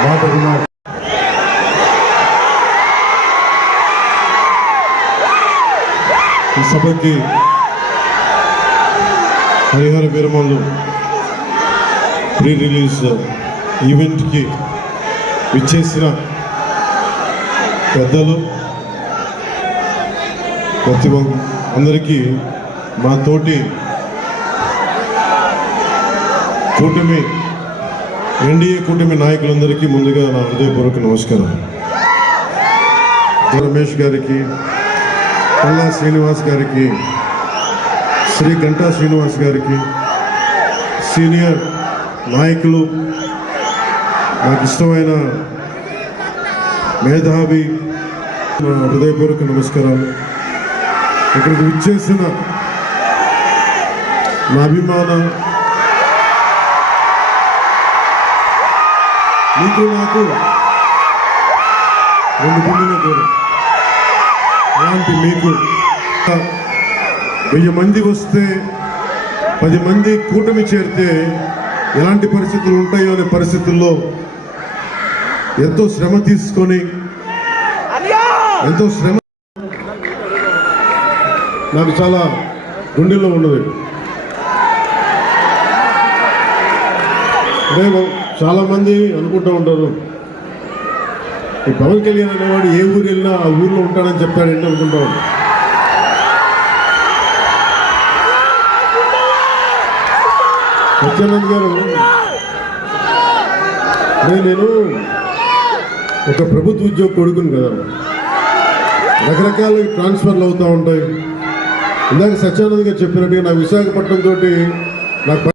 ఈ సభకి Harihara విరమలు pre release ఈవెంట్కి విచ్చేసిన పెద్దలు ప్రతి అందరికీ మా తోటి కూటమి ఎన్డీఏ కూటమి నాయకులందరికీ ముందుగా నా హృదయపూర్వక నమస్కారం. రమేష్ గారికి పల్లా శ్రీనివాస్ గారికి శ్రీ గంటా శ్రీనివాస్ గారికి సీనియర్ నాయకులు నాకు ఇష్టమైన మేధావి నా హృదయపూర్వక నమస్కారాలు. ఇక్కడికి విచ్చేసిన నా అభిమాన నీకు నాకు రెండు గుండెల దూరం. అలాంటి మీకు వెయ్యి మంది వస్తే పది మంది కూటమి చేరితే ఎలాంటి పరిస్థితులు ఉంటాయో అనే పరిస్థితుల్లో ఎంతో శ్రమ తీసుకొని ఎంతో శ్రమ నాకు చాలా గుండెల్లో ఉన్నది. అంటే చాలామంది అనుకుంటూ ఉంటారు. ఈ పవన్ కళ్యాణ్ అనేవాడు ఏ ఊరు వెళ్ళినా ఆ ఊర్లో ఉంటాడని చెప్తాడంటే అనుకుంటా సత్యానంద్ గారు నేను ఒక ప్రభుత్వ ఉద్యోగ కొడుకుని కదా. రకరకాల ట్రాన్స్ఫర్లు అవుతూ ఉంటాయి. ఇందాక సత్యానంద్ గారు చెప్పినట్టుగా నాకు విశాఖపట్నం తోటి నాకు